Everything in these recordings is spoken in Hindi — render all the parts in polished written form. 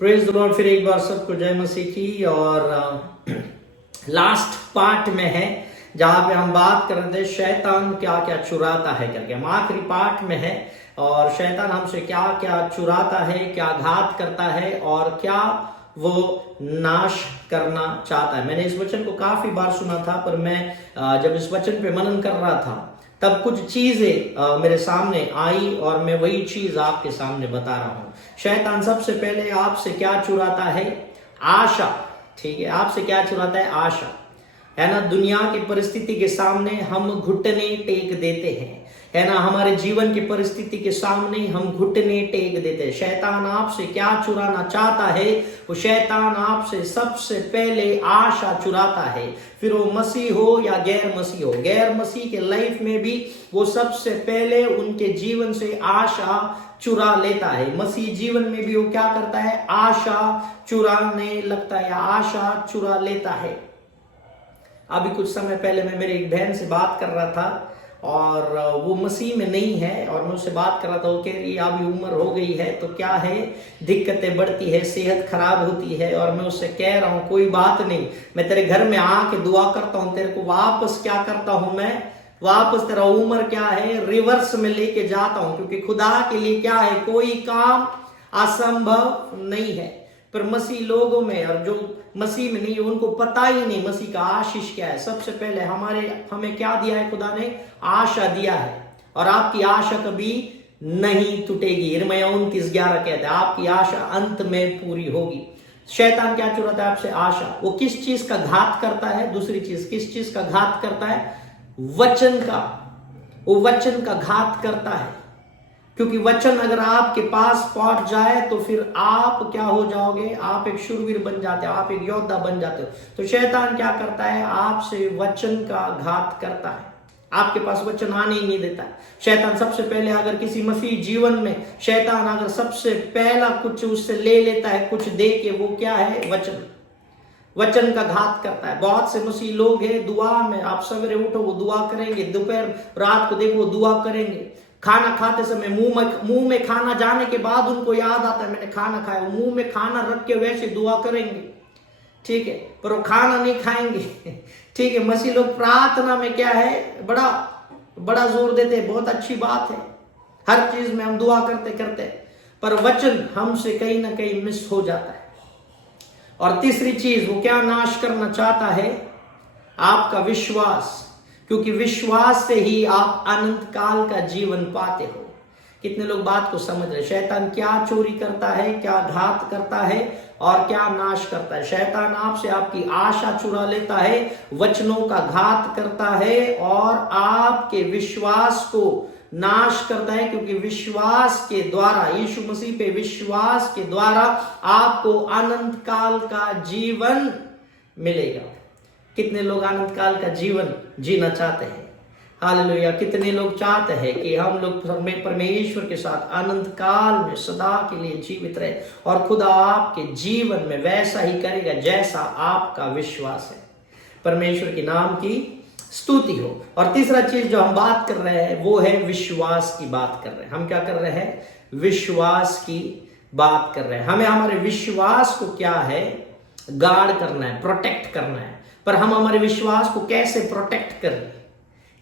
Praise the Lord. फिर एक बार सबको जय मसीह की। और लास्ट पार्ट में है जहां पे हम बात कर रहे थे शैतान क्या क्या चुराता है करके। हम आखिरी पार्ट में है और शैतान हमसे क्या क्या चुराता है, क्या घात करता है और क्या वो नाश करना चाहता है। मैंने इस वचन को काफी बार सुना था, पर मैं जब इस वचन पे मनन कर रहा था तब कुछ चीजें मेरे सामने आई और मैं वही चीज आपके सामने बता रहा हूं। शैतान सबसे पहले आपसे क्या चुराता है? आशा। ठीक है, आपसे क्या चुराता है? आशा, है ना। दुनिया की परिस्थिति के सामने हम घुटने टेक देते हैं, है ना। हमारे जीवन की परिस्थिति के सामने हम घुटने टेक देते हैं। शैतान आपसे क्या चुराना चाहता है? वो शैतान आपसे सबसे पहले आशा चुराता है। फिर वो मसीह हो या गैर मसीह हो, गैर मसीह के लाइफ में भी वो सबसे पहले उनके जीवन से आशा चुरा लेता है। मसीह जीवन में भी वो क्या करता है? आशा चुराने लगता है, आशा चुरा लेता है। अभी कुछ समय पहले मैं मेरी एक बहन से बात कर रहा था और वो मसीह में नहीं है और मैं उससे बात कर रहा था। वो कह रही अभी उम्र हो गई है तो क्या है, दिक्कतें बढ़ती है, सेहत खराब होती है। और मैं उससे कह रहा हूँ कोई बात नहीं, मैं तेरे घर में आके दुआ करता हूँ, तेरे को वापस क्या करता हूँ, मैं वापस तेरा उम्र क्या है रिवर्स में लेके जाता हूँ। क्योंकि खुदा के लिए क्या है, कोई काम असंभव नहीं है। पर मसीह लोगों में और जो मसीह में नहीं, उनको पता ही नहीं मसीह का आशीष क्या है। सबसे पहले हमें क्या दिया है? खुदा ने आशा दिया है और आपकी आशा कभी नहीं टूटेगी। यिर्मयाह 29:11 कहता है आपकी आशा अंत में पूरी होगी। शैतान क्या चुराता है आपसे? आशा। वो किस चीज का घात करता है? दूसरी चीज किस चीज का घात करता है? वचन का। वो वचन का घात करता है, क्योंकि वचन अगर आपके पास पहुंच जाए तो फिर आप क्या हो जाओगे? आप एक शूरवीर बन जाते हो, आप एक योद्धा बन जाते हो। तो शैतान क्या करता है? आपसे वचन का घात करता है, आपके पास वचन आने ही नहीं देता है। शैतान सबसे पहले अगर किसी मसीह जीवन में शैतान अगर सबसे पहला कुछ उससे ले लेता है, कुछ दे के, वो क्या है? वचन। वचन का घात करता है। बहुत से मसीह लोग हैं दुआ में, आप सवेरे उठो वो दुआ करेंगे, दोपहर रात को देखो वो दुआ करेंगे, खाना खाते समय मुंह में खाना जाने के बाद उनको याद आता है मैंने खाना खाया, वो मुंह में खाना रख के वैसे दुआ करेंगे, ठीक है, पर वो खाना नहीं खाएंगे। ठीक है, मसीह लोग प्रार्थना में क्या है, बड़ा बड़ा जोर देते हैं, बहुत अच्छी बात है, हर चीज में हम दुआ करते करते, पर वचन हमसे कहीं ना कहीं मिस हो जाता है। और तीसरी चीज वो क्या नाश करना चाहता है? आपका विश्वास। क्योंकि विश्वास से ही आप अनंत काल का जीवन पाते हो। कितने लोग बात को समझ रहे? शैतान क्या चोरी करता है, क्या घात करता है और क्या नाश करता है? शैतान आपसे आपकी आशा चुरा लेता है, वचनों का घात करता है और आपके विश्वास को नाश करता है। क्योंकि विश्वास के द्वारा, यीशु मसीह पे विश्वास के द्वारा आपको अनंत काल का जीवन मिलेगा। कितने लोग अनंत काल का जीवन जीना चाहते हैं? हालेलुया। कितने लोग चाहते हैं कि हम लोग परमेश्वर के साथ अनंत काल में सदा के लिए जीवित रहे, और खुदा आपके जीवन में वैसा ही करेगा जैसा आपका विश्वास है। परमेश्वर के नाम की स्तुति हो। और तीसरा चीज जो हम बात कर रहे हैं वो है विश्वास की बात कर रहे हैं। हम क्या कर रहे हैं? विश्वास की बात कर रहे हैं। हमें हमारे विश्वास को क्या है? गार्ड करना है, प्रोटेक्ट करना है। पर हम हमारे विश्वास को कैसे प्रोटेक्ट करें,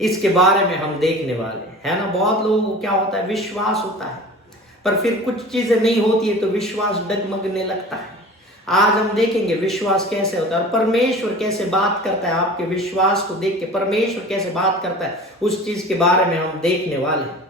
इसके बारे में हम देखने वाले हैं, है ना। बहुत लोगों को क्या होता है? विश्वास होता है पर फिर कुछ चीजें नहीं होती है तो विश्वास डगमगने लगता है। आज हम देखेंगे विश्वास कैसे होता है और परमेश्वर कैसे बात करता है। आपके विश्वास को देख के परमेश्वर कैसे बात करता है, उस चीज के बारे में हम देखने वाले हैं।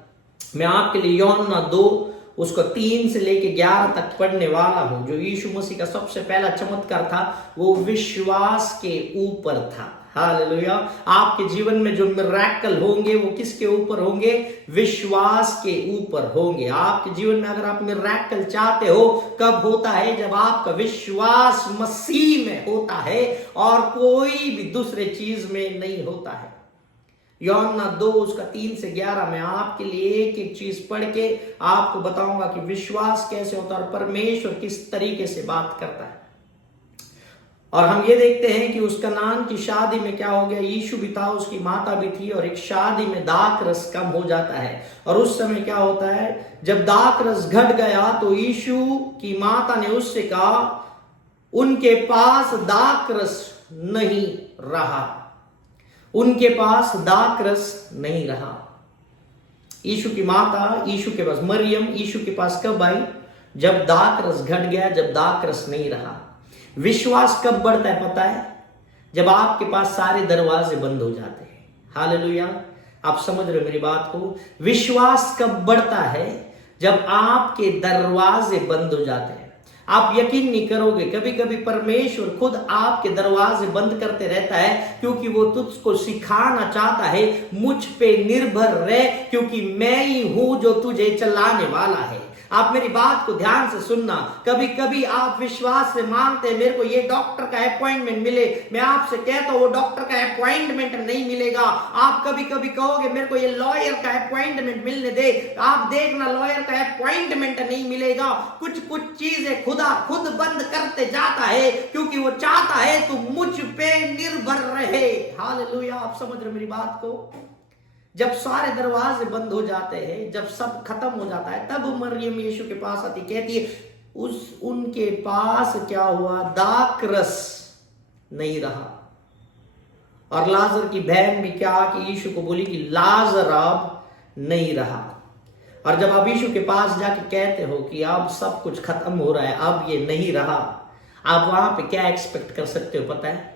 मैं आपके लिए यूहन्ना 2 उसको 3 से लेके 11 तक पढ़ने वाला हूं। जो यीशु मसीह का सबसे पहला चमत्कार था वो विश्वास के ऊपर था। हालेलुया। आपके जीवन में जो मिरेकल होंगे वो किसके ऊपर होंगे? विश्वास के ऊपर होंगे। आपके जीवन में अगर आप मिरेकल चाहते हो, कब होता है? जब आपका विश्वास मसीह में होता है और कोई भी दूसरे चीज में नहीं होता है। यूहन्ना 2 उसका 3 से 11 में आपके लिए एक एक चीज पढ़ के आपको बताऊंगा कि विश्वास कैसे होता है और परमेश्वर किस तरीके से बात करता है। और हम ये देखते हैं कि उस कनान की शादी में क्या हो गया, यीशु भी था, उसकी माता भी थी, और एक शादी में दाख रस कम हो जाता है। और उस समय क्या होता है, जब दाख रस घट गया तो यीशु की माता ने उससे कहा उनके पास दाख रस नहीं रहा, उनके पास दाख रस नहीं रहा। यीशु की माता यीशु के पास, मरियम यीशु के पास कब आई, जब दाख रस घट गया, जब दाख रस नहीं रहा। विश्वास कब बढ़ता है पता है, जब आपके पास सारे दरवाजे बंद हो जाते हैं। हालेलुया, आप समझ रहे हो मेरी बात को। विश्वास कब बढ़ता है, जब आपके दरवाजे बंद हो जाते हैं। आप यकीन नहीं करोगे, कभी कभी परमेश्वर खुद आपके दरवाजे बंद करते रहता है, क्योंकि वो तुझको सिखाना चाहता है, मुझ पे निर्भर रह, क्योंकि मैं ही हूं जो तुझे चलाने वाला है। आप मेरी बात को ध्यान से सुनना। कभी कभी आप विश्वास से मांगते हैं, मेरे को ये डॉक्टर का अपॉइंटमेंट मिले, मैं आपसे कहता हूं वो डॉक्टर का अपॉइंटमेंट नहीं मिलेगा। आप कभी कभी कहोगे मेरे को ये लॉयर का अपॉइंटमेंट मिलने दे, आप देखना लॉयर का अपॉइंटमेंट नहीं मिलेगा। कुछ कुछ चीजें खुदा खुद बंद करते जाता है, क्योंकि वो चाहता है तू मुझ पे निर्भर रहे। हालेलुया, आप समझ रहे मेरी बात को। जब सारे दरवाजे बंद हो जाते हैं, जब सब खत्म हो जाता है, तब मरियम यीशु के पास आती, कहती है उनके पास क्या हुआ, दाख रस नहीं रहा। और लाजर की बहन भी क्या कि यीशु को बोली कि लाजर अब नहीं रहा। और जब आप यीशु के पास जाके कहते हो कि अब सब कुछ खत्म हो रहा है, अब ये नहीं रहा, आप वहां पे क्या एक्सपेक्ट कर सकते हो पता है,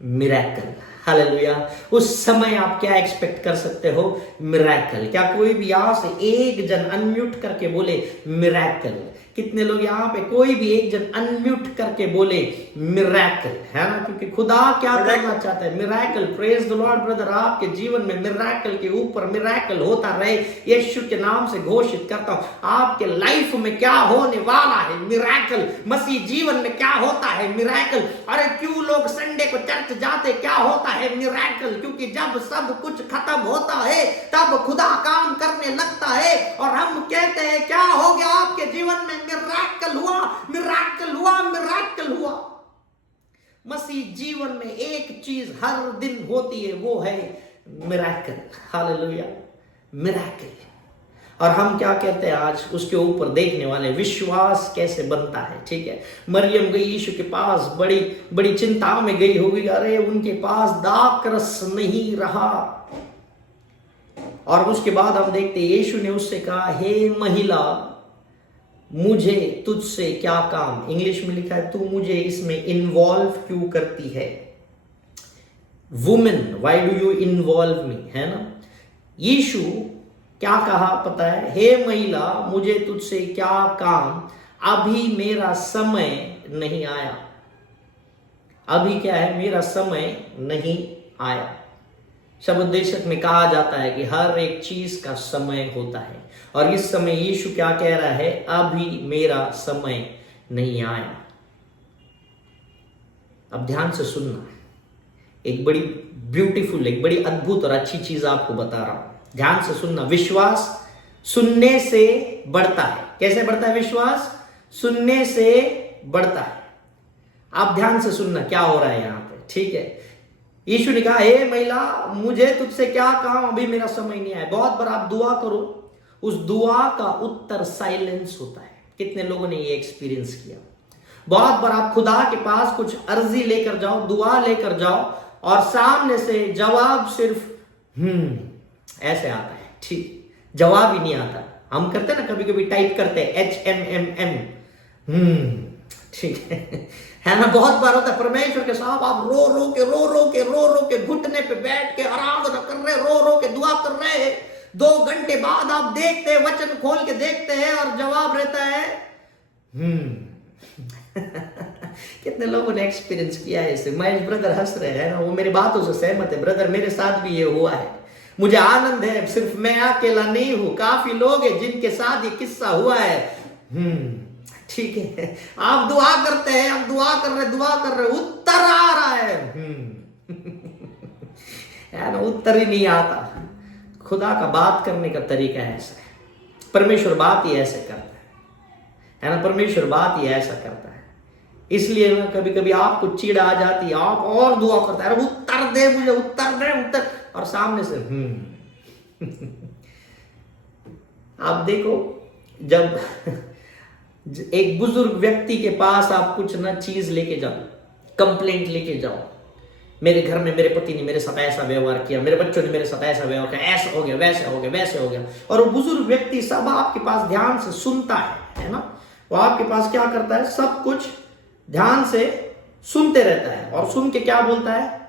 मिरेकल। हालेलुया, उस समय आप क्या एक्सपेक्ट कर सकते हो, मिरेकल। क्या कोई भी यहां से एक जन अनम्यूट करके बोले मिरेकल? कितने लोग यहाँ पे, कोई भी एक जन अनम्यूट करके बोले मिरेकल, है ना? क्योंकि खुदा क्या करना चाहता है, miracle. Praise the Lord brother, आपके जीवन में मिरेकल के ऊपर मिरेकल होता रहे, यीशु के नाम से घोषित करता हूं। आपके लाइफ में क्या होने वाला है, मिरेकल। मसीह जीवन में क्या होता है, मिरेकल। अरे क्यों लोग संडे को चर्च जाते, क्या होता है, मिरेकल। क्योंकि जब सब कुछ खत्म होता है तब खुदा काम करने लगता है, और हम कहते हैं क्या हो गया आपके जीवन में, मिरेकल हुआ, मिरेकल हुआ, मिरेकल हुआ। मसीह जीवन में एक चीज हर दिन होती है, वो है मिरेकल। Hallelujah, miracle. और हम क्या कहते हैं आज उसके ऊपर देखने वाले, विश्वास कैसे बनता है। ठीक है, मरियम गई यीशु के पास, बड़ी बड़ी चिंता में गई होगी, अरे उनके पास दाख रस नहीं रहा। और उसके बाद हम देखते यीशु ने उससे कहा, हे महिला, मुझे तुझसे क्या काम। इंग्लिश में लिखा है, तू मुझे इसमें इन्वॉल्व क्यों करती है। Women, why do you involve मी, है ना। यीशु क्या कहा पता है, हे महिला, मुझे तुझसे क्या काम, अभी मेरा समय नहीं आया। अभी क्या है, मेरा समय नहीं आया। शब्दोपदेशक में कहा जाता है कि हर एक चीज का समय होता है, और इस समय यीशु क्या कह रहा है, अभी मेरा समय नहीं आया। अब ध्यान से सुनना, एक बड़ी ब्यूटीफुल, एक बड़ी अद्भुत और अच्छी चीज आपको बता रहा हूं, ध्यान से सुनना। विश्वास सुनने से बढ़ता है। कैसे बढ़ता है विश्वास? सुनने से बढ़ता है। आप ध्यान से सुनना क्या हो रहा है यहां पे, ठीक है। यीशु ने कहा, हे महिला, मुझे तुझसे क्या काम, अभी मेरा समय नहीं आया। बहुत बार आप दुआ करो, उस दुआ का उत्तर साइलेंस होता है। कितने लोगों ने ये एक्सपीरियंस किया? बहुत बार आप खुदा के पास कुछ अर्जी लेकर जाओ, दुआ लेकर जाओ, और सामने से जवाब सिर्फ ऐसे आता है, ठीक, जवाब ही नहीं आता। हम करते ना कभी कभी, टाइप करते हैं HMMM, ठीक है ना। बहुत बार होता है परमेश्वर के साथ आप रो रो के घुटने पे बैठ के आराधना कर रहे, रो के दुआ कर रहे हैं। 2 घंटे बाद आप देखते हैं, वचन खोल के देखते हैं, और जवाब रहता है कितने लोगों ने एक्सपीरियंस किया है इसे? महेश ब्रदर हंस रहे हैं ना, वो मेरी बातों से सहमत है। ब्रदर, मेरे साथ भी ये हुआ है। मुझे आनंद है, सिर्फ मैं अकेला नहीं हूं, काफी लोग हैं जिनके साथ ये किस्सा हुआ है। ठीक है, आप दुआ करते हैं, आप दुआ कर रहे, उत्तर आ रहा है ना, उत्तर ही नहीं आता। खुदा का बात करने का तरीका ऐसा है। परमेश्वर बात ही ऐसे करता है ना, परमेश्वर बात ही ऐसा करता है। इसलिए ना कभी कभी आपको चिढ़ आ जाती है, आप और दुआ करते हैं, अरे उत्तर दे मुझे, उत्तर दे उत्तर, और सामने से आप देखो, जब एक बुजुर्ग व्यक्ति के पास आप कुछ ना चीज लेके जाओ, कंप्लेंट लेके जाओ, मेरे घर में मेरे पति ने मेरे साथ ऐसा व्यवहार किया, मेरे बच्चों ने मेरे साथ ऐसा व्यवहार किया, ऐसा हो गया, वैसे हो गया, वैसे हो गया, और वो बुजुर्ग व्यक्ति सब आपके पास ध्यान से सुनता है ना, वो आपके पास क्या करता है, सब कुछ ध्यान से सुनते रहता है, और सुन के क्या बोलता है,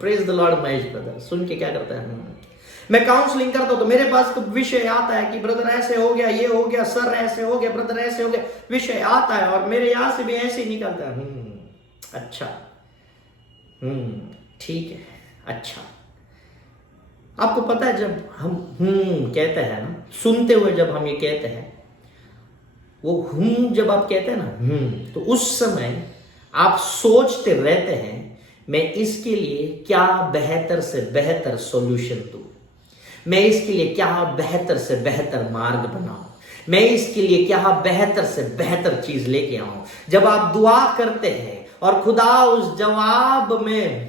praise the lord Mahesh brother, सुन के क्या करता है, मैं काउंसलिंग करता हूं तो मेरे पास तो विषय आता है कि ब्रदर ऐसे हो गया, ये हो गया, सर ऐसे हो गया, ब्रदर ऐसे हो गया, विषय आता है, और मेरे यहां से भी ऐसे ही निकलता है, अच्छा, ठीक है, अच्छा। आपको पता है जब हम कहते हैं ना, सुनते हुए जब हम ये कहते हैं, वो जब आप कहते हैं ना तो उस समय आप सोचते रहते हैं, मैं इसके लिए क्या बेहतर से बेहतर सॉल्यूशन दूं, मैं इसके लिए क्या बेहतर से बेहतर मार्ग बनाऊं, मैं इसके लिए क्या बेहतर से बेहतर चीज लेके आऊं। जब आप दुआ करते हैं और खुदा उस जवाब में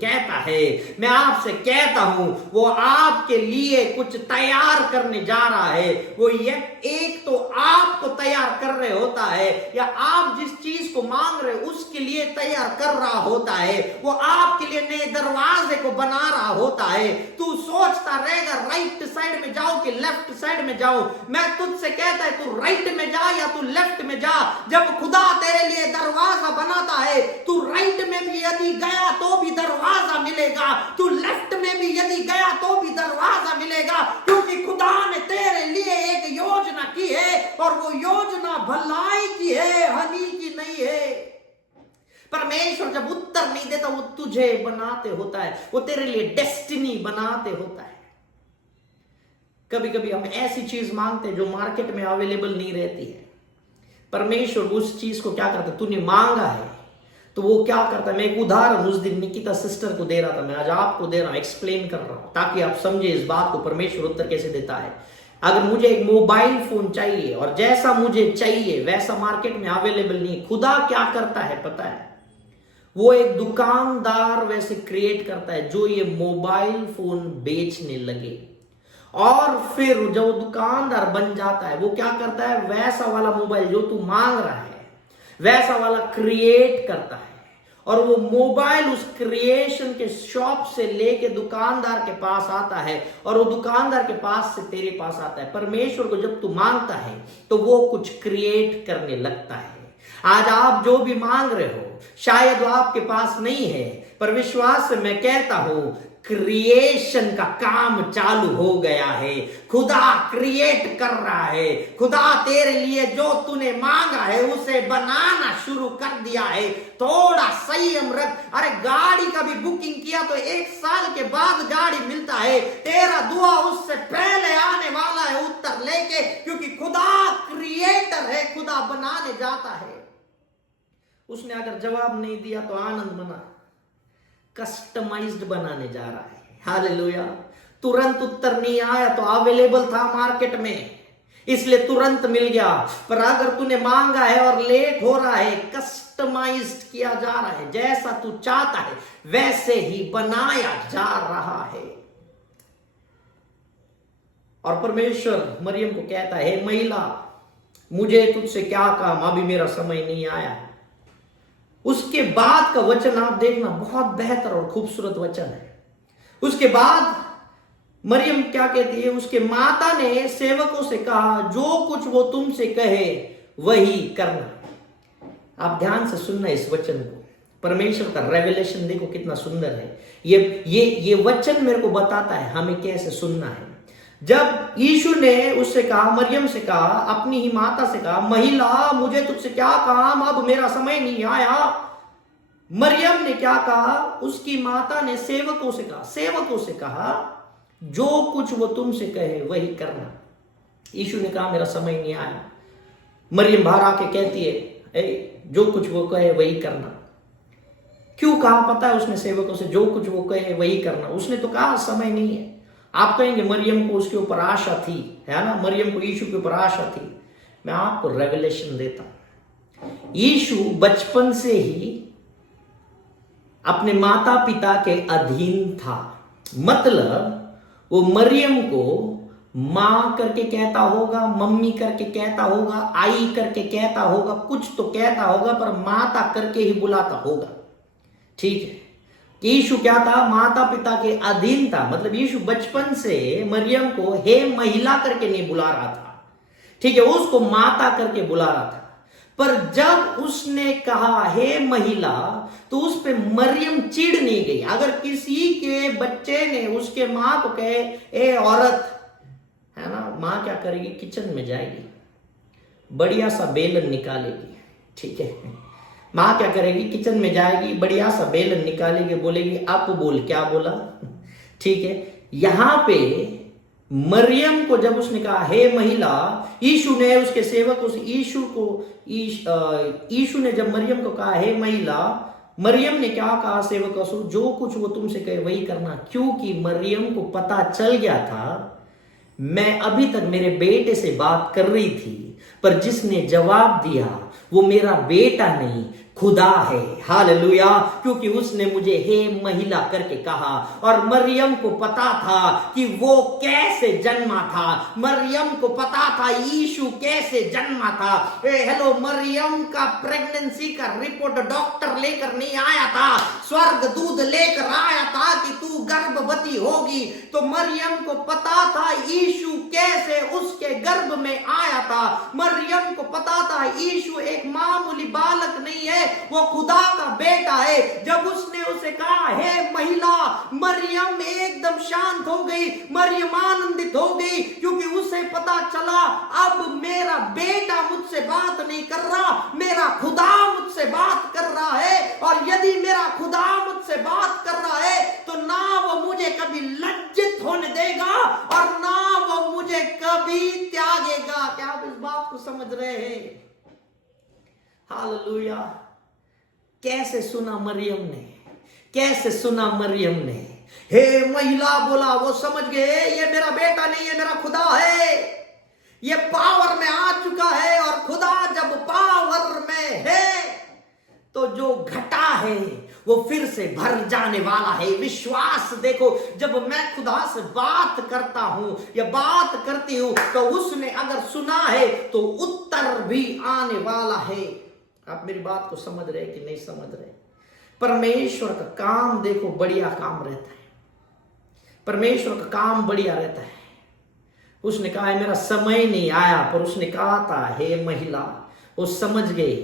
कहता है, मैं आपसे कहता हूं वो आपके लिए कुछ तैयार करने जा रहा है, वो ये एक तो आपको तैयार कर रहे होता है, या आप जिस चीज को मांग रहे उसके लिए तैयार कर रहा होता है, वो आपके लिए नए दरवाजे को बना रहा होता है। तू सोचता रहेगा राइट साइड में जाओ कि लेफ्ट साइड में जाओ, मैं तुझसे कहता है तू राइट में जा या तू लेफ्ट में जा। जब खुदा तेरे लिए दरवाजा बनाता है, तू राइट में भी यदि गया तो भी दरवाजा मिलेगा, तू लेफ्ट में भी यदि गया तो भी दरवाजा मिलेगा, क्योंकि खुदा ने तेरे लिए एक योजना की है, और वो योजना भलाई की है, हानि की नहीं है। परमेश्वर जब उत्तर नहीं देता, वो तुझे बनाते होता है, वो तेरे लिए डेस्टिनी बनाते होता है। कभी कभी हम ऐसी चीज मांगते हैं जो मार्केट में अवेलेबल नहीं रहती है। परमेश्वर उस चीज को क्या करता है, तूने मांगा है तो वो क्या करता है। मैं एक उदाहरण उस दिन निकिता सिस्टर को दे रहा था, मैं आज आपको दे रहा हूं, एक्सप्लेन कर रहा हूं ताकि आप समझे इस बात को, परमेश्वर उत्तर कैसे देता है। अगर मुझे एक मोबाइल फोन चाहिए और जैसा मुझे चाहिए वैसा मार्केट में अवेलेबल नहीं, खुदा क्या करता है पता है, वो एक दुकानदार वैसे क्रिएट करता है जो ये मोबाइल फोन बेचने लगे, और फिर जब दुकानदार बन जाता है वो क्या करता है, वैसा वाला मोबाइल जो तू मांग रहा है वैसा वाला क्रिएट करता है, और वो मोबाइल उस क्रिएशन के शॉप से लेके दुकानदार के पास आता है, और वो दुकानदार के पास से तेरे पास आता है। परमेश्वर को जब तू मांगता है तो वो कुछ क्रिएट करने लगता है। आज आप जो भी मांग रहे हो शायद वो आपके पास नहीं है, पर विश्वास से मैं कहता हूं क्रिएशन का काम चालू हो गया है। खुदा क्रिएट कर रहा है, खुदा तेरे लिए जो तूने मांगा है उसे बनाना शुरू कर दिया है। थोड़ा संयम रख। अरे गाड़ी का भी बुकिंग किया तो 1 साल के बाद गाड़ी मिलता है, तेरा दुआ उससे पहले आने वाला है उत्तर लेके, क्योंकि खुदा क्रिएटर है, खुदा बनाने जाता है। उसने अगर जवाब नहीं दिया तो आनंद मना, कस्टमाइज्ड बनाने जा रहा है। हालेलुया। तुरंत उत्तर नहीं आया तो अवेलेबल था मार्केट में, इसलिए तुरंत मिल गया, पर अगर तूने मांगा है और लेट हो रहा है, कस्टमाइज्ड किया जा रहा है, जैसा तू चाहता है वैसे ही बनाया जा रहा है। और परमेश्वर मरियम को कहता है, महिला मुझे तुझसे क्या काम, अभी मेरा समय नहीं आया। उसके बाद का वचन आप देखना, बहुत बेहतर और खूबसूरत वचन है। उसके बाद मरियम क्या कहती है, उसके माता ने सेवकों से कहा, जो कुछ वो तुमसे कहे वही करना। आप ध्यान से सुनना इस वचन को, परमेश्वर का रेवलेशन देखो कितना सुंदर है। ये वचन मेरे को बताता है हमें कैसे सुनना है। जब यीशु ने उससे कहा, मरियम से कहा, अपनी ही माता से कहा, महिला मुझे तुझसे क्या काम, अब मेरा समय नहीं आया। मरियम ने क्या कहा, उसकी माता ने सेवकों से कहा जो कुछ वो तुमसे कहे वही करना। यीशु ने कहा मेरा समय नहीं आया। मरियम बाहर आके कहती है, जो कुछ वो कहे वही करना। क्यों कहा पता है उसने सेवकों से, जो कुछ वो कहे वही करना? उसने तो कहा समय नहीं है। आप कहेंगे मरियम को उसके ऊपर आशा थी, है ना, मरियम को यीशु के ऊपर आशा थी, मैं आपको रेवलेशन देता हूं। यीशु बचपन से ही अपने माता पिता के अधीन था, मतलब वो मरियम को मां करके कहता होगा, मम्मी करके कहता होगा, आई करके कहता होगा, कुछ तो कहता होगा, पर माता करके ही बुलाता होगा। ठीक है, यीशु क्या था? माता पिता के अधीन था, मतलब यीशु बचपन से मरियम को हे महिला करके नहीं बुला रहा था, ठीक है, उसको माता करके बुला रहा था। पर जब उसने कहा हे महिला, तो उस पे मरियम चिढ़ नहीं गई। अगर किसी के बच्चे ने उसके मां को कहे ए औरत, है ना, मां क्या करेगी? किचन में जाएगी, बढ़िया सा बेलन निकालेगी, ठीक है, मां क्या करेगी? किचन में जाएगी, बढ़िया सा बेलन निकालेगी, बोलेगी आप बोल, क्या बोला? ठीक है, यहां पे मरियम को जब उसने कहा हे महिला, यीशु ने उसके सेवक उस यीशु ने जब मरियम को कहा हे महिला, मरियम ने क्या कहा सेवकों से? जो कुछ वो तुमसे कहे वही करना, क्योंकि मरियम को पता चल गया था मैं अभी तक मेरे बेटे से बात कर रही थी, पर जिसने जवाब दिया वो मेरा बेटा नहीं, खुदा है। हालेलुया, क्योंकि उसने मुझे हे महिला करके कहा। और मरियम को पता था कि वो कैसे जन्मा था, मरियम को पता था यीशु कैसे जन्मा था। हेलो, मरियम का प्रेगनेंसी का रिपोर्ट डॉक्टर लेकर नहीं आया था, स्वर्ग दूध लेकर आया था कि तू गर्भवती होगी। तो मरियम को पता था यीशु कैसे उसके गर्भ में आया था। मरियम को पता था यीशु एक मामूली बालक नहीं है, वो खुदा का बेटा है। जब उसने उसे कहा हे महिला, मरियम एकदम शांत हो गई, मरियम आनंदित हो गई, क्योंकि उसे पता चला अब मेरा बेटा मुझसे बात नहीं कर रहा, मेरा खुदा मुझसे बात कर रहा है। और यदि मेरा खुदा मुझसे बात कर रहा है तो ना वो मुझे कभी लज्जित होने देगा और ना वो मुझे कभी त्यागेगा। क्या आप इस बात को समझ रहे हैं? हालेलुया। कैसे सुना मरियम ने, कैसे सुना मरियम ने? हे महिला बोला, वो समझ गए ये मेरा बेटा नहीं है, मेरा खुदा है, ये पावर में आ चुका है। और खुदा जब पावर में है तो जो घटा है वो फिर से भर जाने वाला है। विश्वास देखो, जब मैं खुदा से बात करता हूं या बात करती हूं तो उसने अगर सुना है तो उत्तर भी आने वाला है। आप मेरी बात को समझ रहे कि नहीं समझ रहे? परमेश्वर का काम देखो बढ़िया काम रहता है, परमेश्वर का काम बढ़िया रहता है। उसने कहा है मेरा समय नहीं आया, पर उसने कहा था हे महिला, वो समझ गई,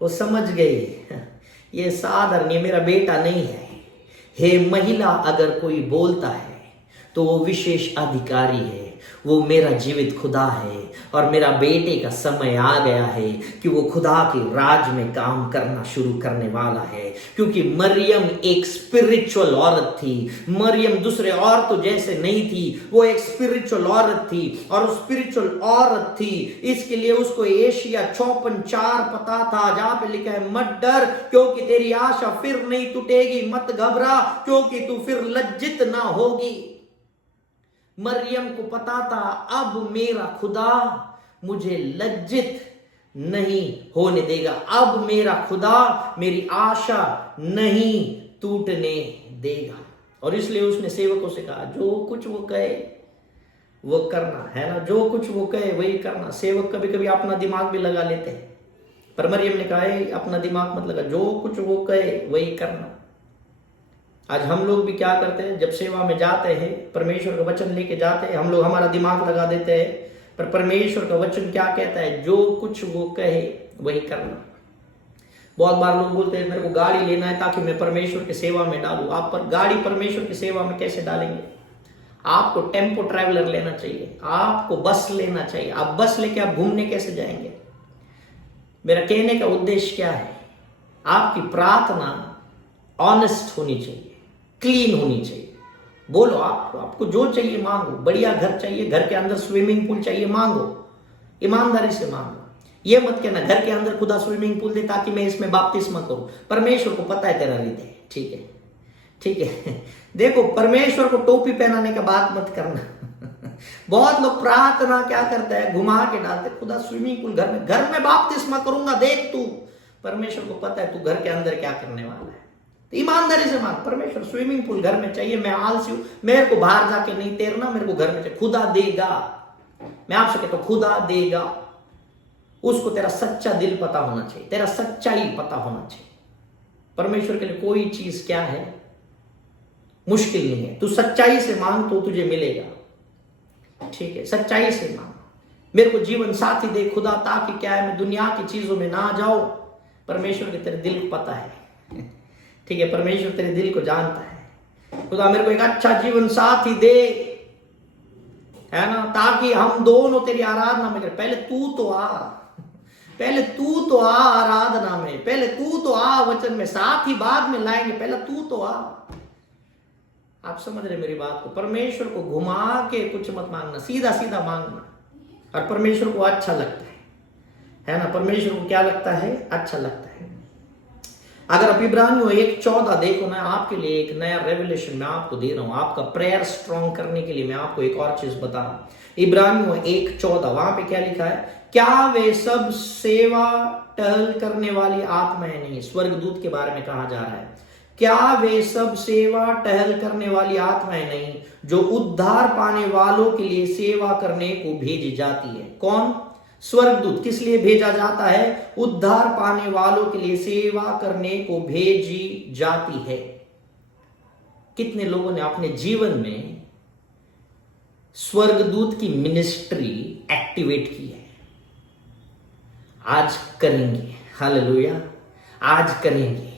वो समझ गई ये साधारण, ये मेरा बेटा नहीं है। हे महिला, अगर कोई बोलता है तो वो विशेष अधिकारी है, वो मेरा जीवित खुदा है। और मेरा बेटे का समय आ गया है कि वो खुदा के राज में काम करना शुरू करने वाला है। क्योंकि मरियम एक स्पिरिचुअल औरत थी, मरियम दूसरे औरतों जैसे नहीं थी, वो एक स्पिरिचुअल औरत थी। और वो स्पिरिचुअल औरत थी, इसके लिए उसको एशिया 54:4 पता था, जहां पे लिखा है मत डर क्योंकि तेरी आशा फिर नहीं टूटेगी, मत घबरा क्योंकि तू फिर लज्जित ना होगी। मरियम को पता था अब मेरा खुदा मुझे लज्जित नहीं होने देगा, अब मेरा खुदा मेरी आशा नहीं टूटने देगा। और इसलिए उसने सेवकों से कहा जो कुछ वो कहे वो करना, है ना, जो कुछ वो कहे वही करना। सेवक कभी कभी अपना दिमाग भी लगा लेते हैं, पर मरियम ने कहा अपना दिमाग मत लगा, जो कुछ वो कहे वही करना। आज हम लोग भी क्या करते हैं, जब सेवा में जाते हैं, परमेश्वर का वचन लेके जाते हैं, हम लोग हमारा दिमाग लगा देते हैं, पर परमेश्वर का वचन क्या कहता है? जो कुछ वो कहे वही करना। बहुत बार लोग बोलते हैं मेरे को गाड़ी लेना है ताकि मैं परमेश्वर की सेवा में डालूं। आप पर गाड़ी परमेश्वर की सेवा में कैसे डालेंगे? आपको टेम्पो ट्रैवलर लेना चाहिए, आपको बस लेना चाहिए। आप बस लेके आप घूमने कैसे जाएंगे? मेरा कहने का उद्देश्य क्या है? आपकी प्रार्थना ऑनेस्ट होनी चाहिए, क्लीन होनी चाहिए। बोलो, आपको जो चाहिए मांगो। बढ़िया घर चाहिए, घर के अंदर स्विमिंग पूल चाहिए, मांगो, ईमानदारी से मांगो। ये मत कहना घर के अंदर खुदा स्विमिंग पूल दे ताकि मैं इसमें बपतिस्मा करूं। परमेश्वर को पता है तेरा हृदय, ठीक है, ठीक है। देखो, परमेश्वर को टोपी पहनाने का बात मत करना। बहुत लोग प्रार्थना क्या करते हैं, घुमा के डालते, खुदा स्विमिंग पूल घर में बपतिस्मा करूंगा, देख तू। परमेश्वर को पता है तू घर के अंदर क्या करने वाला है। तो ईमानदारी से मांग, परमेश्वर स्विमिंग पूल घर में चाहिए, मैं आलसी हूं, मेरे को बाहर जाके नहीं तैरना, मेरे को घर में चाहिए। खुदा देगा, मैं आपसे कहता हूं खुदा देगा। उसको तेरा सच्चा दिल पता होना चाहिए, तेरा सच्चाई पता होना चाहिए। परमेश्वर के लिए कोई चीज क्या है मुश्किल नहीं है। तू सच्चाई से मांग तो तुझे मिलेगा, ठीक है, सच्चाई से मांग। मेरे को जीवन साथी दे खुदा, ताकि क्या है मैं दुनिया की चीजों में ना जाऊं। परमेश्वर के तेरे दिल को पता है, ठीक है, परमेश्वर तेरे दिल को जानता है। खुदा मेरे को एक अच्छा जीवन साथी दे, है ना, ताकि हम दोनों तेरी आराधना में करें। पहले तू तो आ, पहले तू तो आ आराधना में, पहले तू तो आ वचन में, साथी बाद में लाएंगे, पहले तू तो आ। आप समझ रहे मेरी बात को? परमेश्वर को घुमा के कुछ मत मांगना, सीधा सीधा मांगना। और परमेश्वर को अच्छा लगता है ना, परमेश्वर को क्या लगता है, अच्छा लगता है। अगर आप इब्रानियों 1:14 देखो ना, आपके लिए एक नया रेवलेशन मैं आपको दे रहा हूं, आपका प्रेयर स्ट्रॉन्ग करने के लिए मैं आपको एक और चीज बता रहा हूं। इब्रानियों 1:14 वहां पे क्या लिखा है, क्या वे सब सेवा टहल करने वाली आत्माएं नहीं, स्वर्गदूत के बारे में कहा जा रहा है, क्या वे सब सेवा टहल करने वाली आत्माएं नहीं जो उद्धार पाने वालों के लिए सेवा करने को भेजी जाती है। कौन? स्वर्गदूत। किस लिए भेजा जाता है? उद्धार पाने वालों के लिए सेवा करने को भेजी जाती है। कितने लोगों ने अपने जीवन में स्वर्गदूत की मिनिस्ट्री एक्टिवेट की है? आज करेंगे, हालेलुया, आज करेंगे।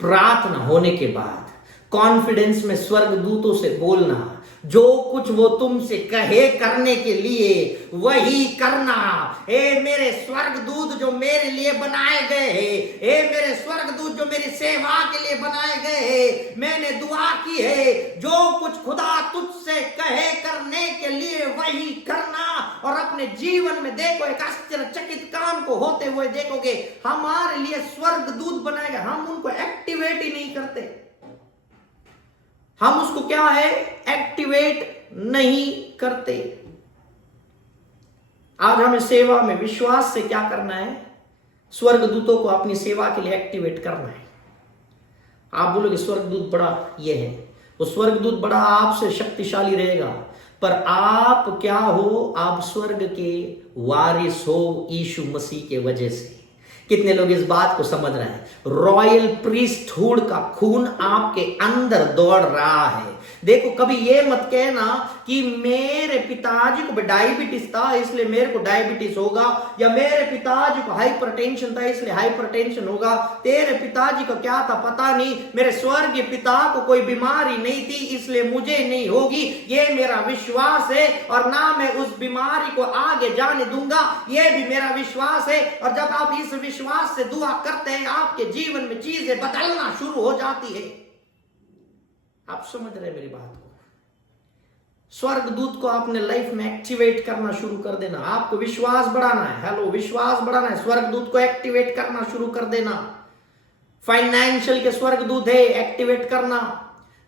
प्रार्थना होने के बाद कॉन्फिडेंस में स्वर्गदूतों से बोलना, जो कुछ वो तुमसे कहे करने के लिए वही करना। हे मेरे स्वर्गदूत जो मेरे लिए बनाए गए हैं, हे मेरे स्वर्गदूत जो मेरी सेवा के लिए बनाए गए हैं, मैंने दुआ की है, जो कुछ खुदा तुझसे कहे करने के लिए वही करना। और अपने जीवन में देखो एक आश्चर्यचकित काम को होते हुए देखोगे। हमारे लिए स्वर्गदूत बनाए गए, हम उनको एक्टिवेट ही नहीं करते, हम उसको क्या है, एक्टिवेट नहीं करते। आज हमें सेवा में विश्वास से क्या करना है, स्वर्गदूतों को अपनी सेवा के लिए एक्टिवेट करना है। आप बोलोगे स्वर्गदूत बड़ा ये है, वो स्वर्गदूत बड़ा आपसे शक्तिशाली रहेगा, पर आप क्या हो, आप स्वर्ग के वारिस हो यीशु मसीह के वजह से। कितने लोग इस बात को समझ रहे हैं? रॉयल प्रीस्टहुड का खून आपके अंदर दौड़ रहा है। देखो कभी ये मत कहना कि मेरे पिताजी को डायबिटीज था इसलिए मेरे को डायबिटीज होगा, या मेरे पिताजी को हाइपरटेंशन था इसलिए हाइपरटेंशन होगा। तेरे पिताजी को क्या था पता नहीं, मेरे स्वर्गीय पिता को कोई बीमारी नहीं थी इसलिए मुझे नहीं होगी। ये मेरा विश्वास है और ना मैं उस बीमारी को आगे जाने दूंगा, ये भी मेरा विश्वास है। और जब आप इस विश्वास से दुआ करते हैं, आपके जीवन में चीजें बदलना शुरू हो जाती है। आप समझ रहे मेरी बात को? स्वर्गदूत को अपने लाइफ में एक्टिवेट करना शुरू कर देना। आपको विश्वास बढ़ाना है, हेलो, विश्वास बढ़ाना है, स्वर्गदूत को एक्टिवेट करना शुरू कर देना। फाइनेंशियल के स्वर्गदूत है, एक्टिवेट करना।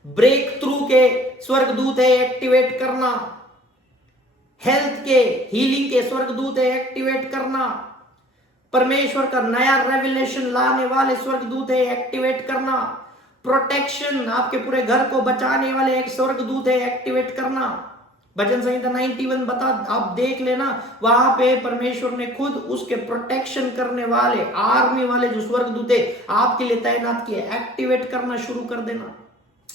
ब्रेक थ्रू के स्वर्गदूत है, एक्टिवेट करना। हेल्थ के, हीलिंग के स्वर्गदूत है, एक्टिवेट करना। परमेश्वर का नया रेवलेशन लाने वाले स्वर्गदूत है, एक्टिवेट करना। प्रोटेक्शन, आपके पूरे घर को बचाने वाले एक स्वर्गदूत है, एक्टिवेट करना। भजन संहिता 91 बता, आप देख लेना, वहां पे परमेश्वर ने खुद उसके प्रोटेक्शन करने वाले आर्मी वाले जो स्वर्गदूत है आपके लिए तैनात किए। एक्टिवेट करना शुरू कर देना,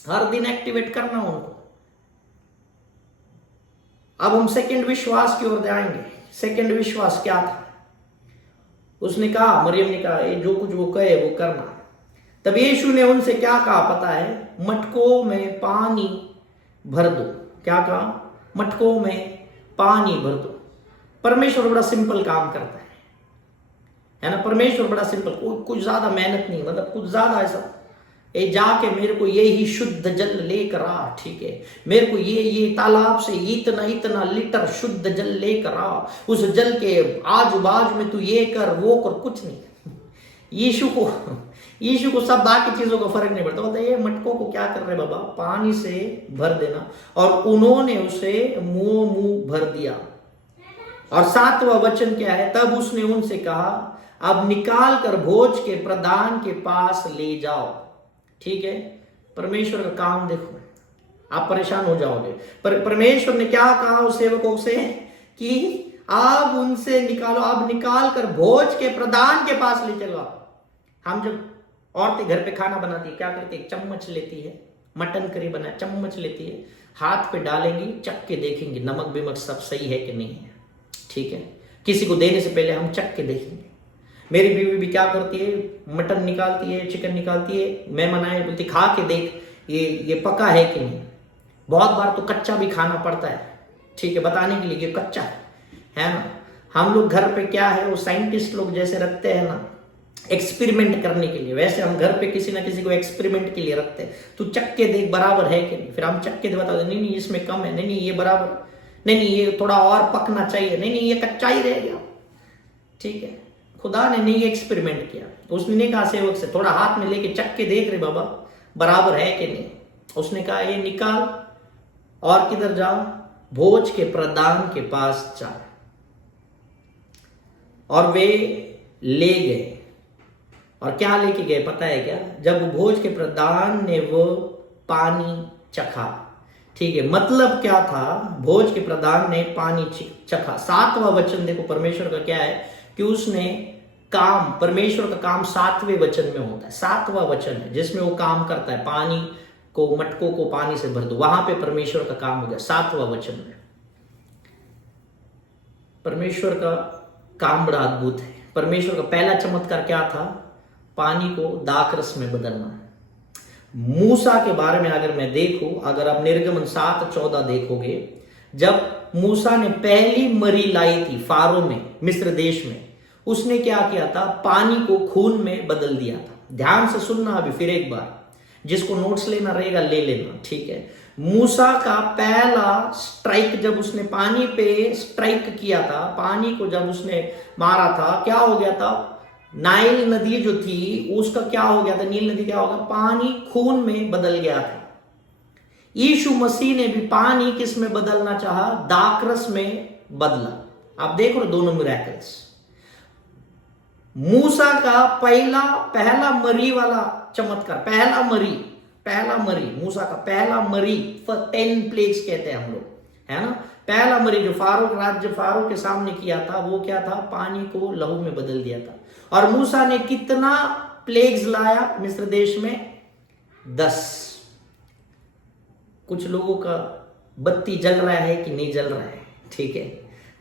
हर दिन एक्टिवेट करना उनको। अब हम सेकंड विश्वास की ओर जाएंगे। सेकंड विश्वास क्या था? उसने कहा, मरियम ने कहा, जो कुछ वो कहे वो करना। तब यीशु ने उनसे क्या कहा पता है? मटकों में पानी भर दो। क्या कहा? मटकों में पानी भर दो। परमेश्वर बड़ा सिंपल काम करता है ना? परमेश्वर बड़ा सिंपल, कुछ ज्यादा मेहनत नहीं, मतलब कुछ ज्यादा ऐसा जाके मेरे को ये ही शुद्ध जल लेकर आ, ठीक है, मेरे को ये तालाब से इतना इतना लीटर शुद्ध जल लेकर आ, उस जल के आजू बाजू में तू ये कर वो कर, कुछ नहीं। यीशु को सब बाकी चीजों का फर्क नहीं पड़ता। बोलता ये मटकों को क्या कर रहे बाबा, पानी से भर देना। और उन्होंने उसे मुंह भर दिया। और 7वां वचन क्या है, तब उसने उनसे कहा अब निकाल कर भोज के प्रधान के पास ले जाओ। ठीक है, परमेश्वर का काम देखो, आप परेशान हो जाओगे। पर परमेश्वर ने क्या कहा उस सेवकों से कि आप उनसे निकालो, आप निकाल कर भोज के प्रधान के पास ले चलो। हम जब औरतें घर पे खाना बनाती है क्या करती है, चम्मच लेती है, मटन करी बना चम्मच लेती है, हाथ पे डालेंगी, चख के देखेंगी नमक बिमक सब सही है कि नहीं है। ठीक है, किसी को देने से पहले हम चख के देखेंगे। मेरी बीवी भी क्या करती है, मटन निकालती है, चिकन निकालती है, मैं मनाए बोलती खा के देख ये पका है कि नहीं। बहुत बार तो कच्चा भी खाना पड़ता है, ठीक है, बताने के लिए ये कच्चा है ना। हम लोग घर पे क्या है, वो साइंटिस्ट लोग जैसे रखते हैं ना एक्सपेरिमेंट करने के लिए, वैसे हम घर पे किसी ना किसी को एक्सपेरिमेंट के लिए रखते हैं। तू चख के देख बराबर है कि नहीं, फिर हम चख के बता दे नहीं नहीं इसमें कम है, नहीं नहीं ये बराबर, नहीं नहीं ये थोड़ा और पकना चाहिए, नहीं नहीं ये कच्चा ही रह गया। ठीक है, खुदा ने नहीं एक्सपेरिमेंट किया। उसने नहीं कहा सेवक से थोड़ा हाथ में लेके चख के देख रहे बाबा बराबर है कि नहीं। उसने कहा ये निकाल और किधर जाओ, भोज के प्रधान के पास जाओ। और वे ले गए। और क्या लेके गए पता है क्या, जब भोज के प्रधान ने वो पानी चखा। ठीक है, मतलब क्या था, भोज के प्रधान ने पानी चखा। 7वां वचन देखो परमेश्वर का क्या है कि उसने काम, परमेश्वर का काम 7वें वचन में होता है। 7वां वचन है जिसमें वो काम करता है, पानी को, मटकों को पानी से भर दो, वहां पे परमेश्वर का काम हो गया 7वां वचन में। परमेश्वर का काम बड़ा अद्भुत है। परमेश्वर का पहला चमत्कार क्या था, पानी को दाखरस में बदलना। मूसा के बारे में अगर मैं देखूं, अगर आप निर्गमन 7:14 देखोगे, जब मूसा ने पहली मरी लाई थी फारो में, मिस्र देश में, उसने क्या किया था, पानी को खून में बदल दिया था। ध्यान से सुनना अभी फिर एक बार, जिसको नोट्स लेना रहेगा ले लेना। ठीक है, मूसा का पहला स्ट्राइक जब उसने पानी पे स्ट्राइक किया था, पानी को जब उसने मारा था, क्या हो गया था, नाइल नदी जो थी उसका क्या हो गया था, नील नदी क्या हो गया, पानी खून में बदल गया था। यीशु मसीह ने भी पानी किस में बदलना चाहा, दाखरस में बदला। आप देख रहे दोनों मिरेकल्स। मूसा का पहला मरी वाला चमत्कार, पहला मरी मूसा का पहला मरी, 10 प्लेग्स कहते हैं हम लोग, है ना। पहला मरी जो फारो के सामने किया था, वो क्या था, पानी को लहू में बदल दिया था। और मूसा ने कितना प्लेग्स लाया मिस्र देश में, 10। कुछ लोगों का बत्ती जल रहा है कि नहीं जल रहा है, ठीक है,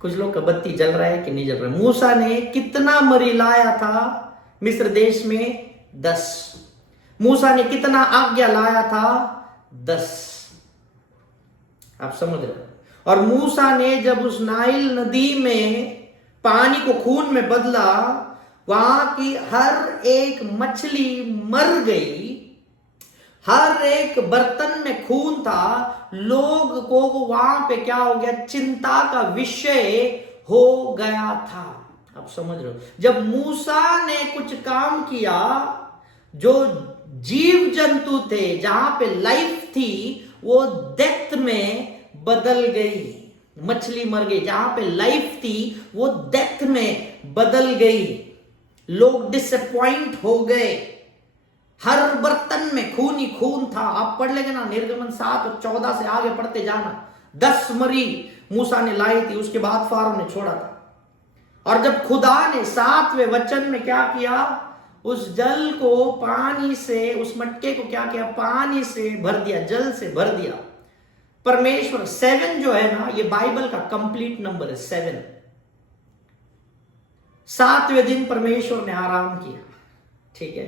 कुछ लोग का बत्ती जल रहा है कि नहीं जल रहा है। मूसा ने कितना मरी लाया था मिस्र देश में, 10। मूसा ने कितना आज्ञा लाया था, 10। आप समझ रहे हो। और मूसा ने जब उस नाइल नदी में पानी को खून में बदला, वहां की हर एक मछली मर गई, हर एक बर्तन में खून था। लोग को वहां पे क्या हो गया, चिंता का विषय हो गया था। आप समझ रहे हो, जब मूसा ने कुछ काम किया, जो जीव जंतु थे, जहां पे लाइफ थी, वो डेथ में बदल गई। मछली मर गई, जहां पे लाइफ थी वो डेथ में बदल गई। लोग डिसअपॉइंट हो गए, हर बर्तन में खून ही खून था। आप पढ़ लेंगे ना, निर्गमन 7 और 14 से आगे पढ़ते जाना। 10 मरी मूसा ने लाई थी, उसके बाद फारो ने छोड़ा था। और जब खुदा ने 7वें वचन में क्या किया, उस जल को पानी से, उस मटके को क्या किया, पानी से भर दिया, जल से भर दिया। परमेश्वर 7 जो है ना, ये बाइबल का कंप्लीट नंबर है, 7। 7वें दिन परमेश्वर ने आराम किया, ठीक है।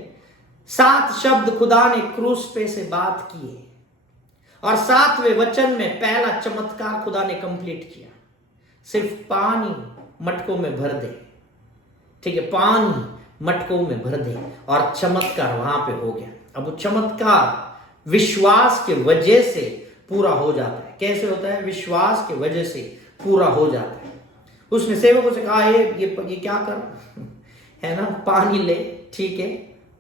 7 शब्द खुदा ने क्रूस पे से बात किए, और 7वें वचन में पहला चमत्कार खुदा ने कंप्लीट किया। सिर्फ पानी मटकों में भर दे, ठीक है, पानी मटकों में भर दे, और चमत्कार वहां पे हो गया। अब वो चमत्कार विश्वास के वजह से पूरा हो जाता है। कैसे होता है, विश्वास के वजह से पूरा हो जाता है। उसने सेवकों से कहा, ये क्या कर, है ना, पानी ले, ठीक है,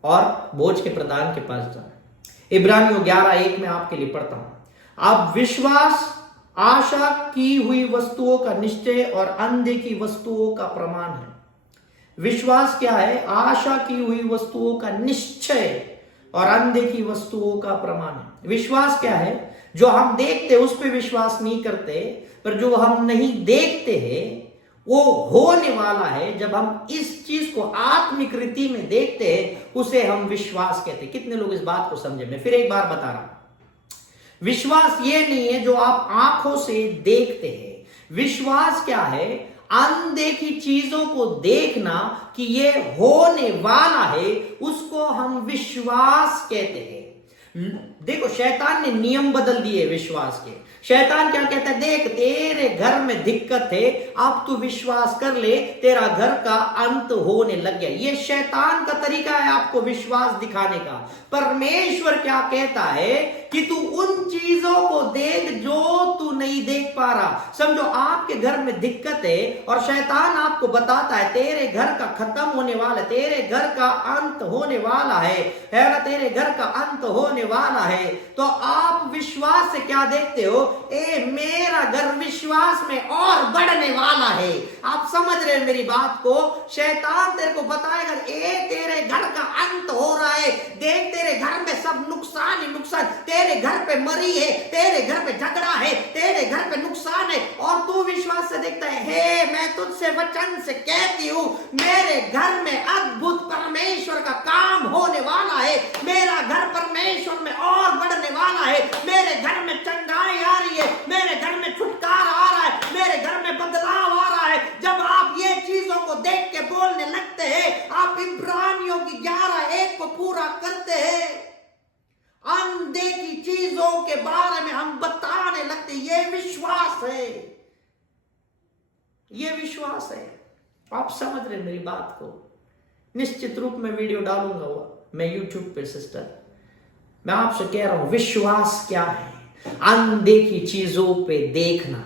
और बोझ के प्रधान के पास जा। इब्रानियों 11:1 में आपके लिए पढ़ता हूं। अब विश्वास आशा की हुई वस्तुओं का निश्चय और अनदेखी वस्तुओं का प्रमाण है। विश्वास क्या है? आशा की हुई वस्तुओं का निश्चय और अनदेखी वस्तुओं का प्रमाण है। विश्वास क्या है? जो हम देखते उस पर विश्वास नहीं करते, पर जो हम नहीं देखते हैं वो होने वाला है। जब हम इस चीज को आत्मिक रीति में देखते हैं उसे हम विश्वास कहते हैं। कितने लोग इस बात को समझे? मैं फिर एक बार बता रहा हूं, विश्वास ये नहीं है जो आप आंखों से देखते हैं। विश्वास क्या है? अनदेखी चीजों को देखना कि ये होने वाला है, उसको हम विश्वास कहते हैं। देखो, शैतान ने नियम बदल दिए विश्वास के। शैतान क्या कहता है? देख, तेरे घर में दिक्कत है, अब तू विश्वास कर ले, तेरा घर का अंत होने लग गया। ये शैतान का तरीका है आपको विश्वास दिखाने का। परमेश्वर क्या कहता है कि तू उन चीजों को देख जो तू नहीं देख पा रहा। समझो, आपके घर में दिक्कत है और शैतान आपको बताता है तेरे घर का खत्म होने वाला है, तेरे घर का अंत होने वाला है ना, तेरे घर का अंत होने वाला है। तो आप विश्वास से क्या देखते हो? ए, मेरा घर विश्वास में और बढ़ने वाला है। आप समझ रहे हैं मेरी बात को? शैतान तेरे को बताएगा, ए तेरे घर का अंत हो रहा है, देख तेरे घर में सब नुकसान ही नुकसान, तेरे घर पे मरी है, तेरे घर पे झगड़ा है, तेरे घर पे नुकसान है, और तू विश्वास से देखता है, हे मैं तुझसे वचन से कहती हूं मेरे घर में अद्भुत परमेश्वर का काम होने वाला है, मेरा घर परमेश्वर में और बढ़ने वाला है, मेरे घर में चंगाई आ रही है, मेरे घर में छुटकारा आ रहा है, मेरे घर में बदलाव आ रहा है। जब आप ये चीजों को देख के बोलने लगते हैं, आप इब्रानियों की 11:1 को पूरा करते हैं। अनदेखी चीजों के बारे में हम बताने लगते, ये विश्वास है, ये विश्वास है। आप समझ रहे मेरी बात को? निश्चित रूप में वीडियो डालूंगा मैं YouTube पे सिस्टर। मैं आपसे कह रहा हूं, विश्वास क्या है? अनदेखी चीजों पे देखना।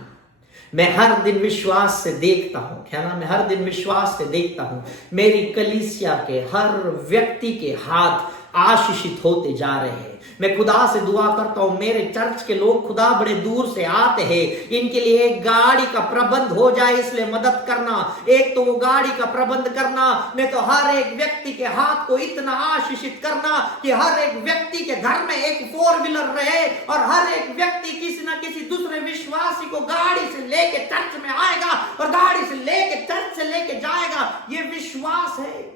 मैं हर दिन विश्वास से देखता हूं, क्या ना, मैं हर दिन विश्वास से देखता हूं मेरी कलीसिया के हर व्यक्ति के हाथ आशीषित होते जा रहे हैं। मैं खुदा से दुआ करता हूं, मेरे चर्च के लोग खुदा बड़े दूर से आते हैं, इनके लिए एक गाड़ी का प्रबंध हो जाए इसलिए मदद करना। एक तो वो गाड़ी का प्रबंध करना, नहीं तो हर एक व्यक्ति के हाथ को इतना आशीषित करना कि हर एक व्यक्ति के घर में एक 4 व्हीलर रहे और हर एक व्यक्ति किसी ना किसी दूसरे विश्वासी को गाड़ी से लेके चर्च में आएगा और गाड़ी से लेके चर्च से लेके जाएगा। ये विश्वास है।